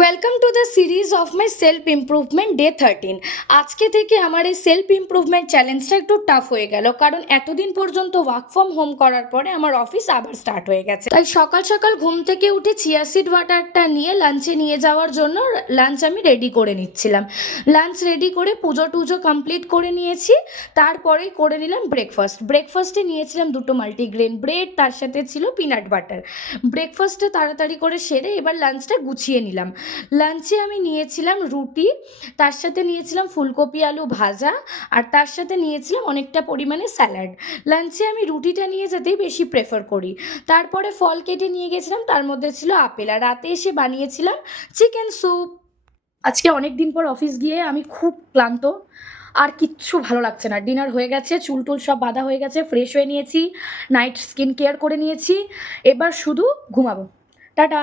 Welcome to the series of my self improvement day 13। আজকে থেকে আমার এই সেলফ ইমপ্রুভমেন্ট চ্যালেঞ্জটা একটু টাফ হয়ে গেল, কারণ এতদিন পর্যন্ত ওয়ার্ক ফ্রম হোম করার পরে আমার অফিস আবার স্টার্ট হয়ে গেছে। তাই সকাল সকাল ঘুম থেকে উঠে চিয়া সিড ওয়াটারটা নিয়ে লাঞ্চে নিয়ে যাওয়ার জন্য লাঞ্চ আমি রেডি করে নিচ্ছিলাম। লাঞ্চ রেডি করে পুজো টুজো কমপ্লিট করে নিয়েছি। তারপরেই করে নিলাম ব্রেকফাস্টে নিয়েছিলাম দুটো মাল্টিগ্রেন ব্রেড, তার সাথে ছিল পিনাট বাটার। ব্রেকফাস্টটা তাড়াতাড়ি করে সেরে এবার লাঞ্চটা গুছিয়ে নিলাম। লাঞ্চে আমি নিয়েছিলাম রুটি, তার সাথে নিয়েছিলাম ফুলকপি আলু ভাজা, আর তার সাথে নিয়েছিলাম অনেকটা পরিমাণে স্যালাড। লাঞ্চে আমি রুটিটা নিয়ে যেতেই বেশি প্রেফার করি। তারপরে ফল কেটে নিয়ে গেছিলাম, তার মধ্যে ছিল আপেল, আর রাতে এসে বানিয়েছিলাম চিকেন স্যুপ। আজকে অনেক দিন পর অফিস গিয়ে আমি খুব ক্লান্ত, আর কিচ্ছু ভালো লাগছে না। ডিনার হয়ে গেছে, চুল টুল সব বাঁধা হয়ে গেছে, ফ্রেশ হয়ে নিয়েছি, নাইট স্কিন কেয়ার করে নিয়েছি, এবার শুধু ঘুমাবো। টাটা।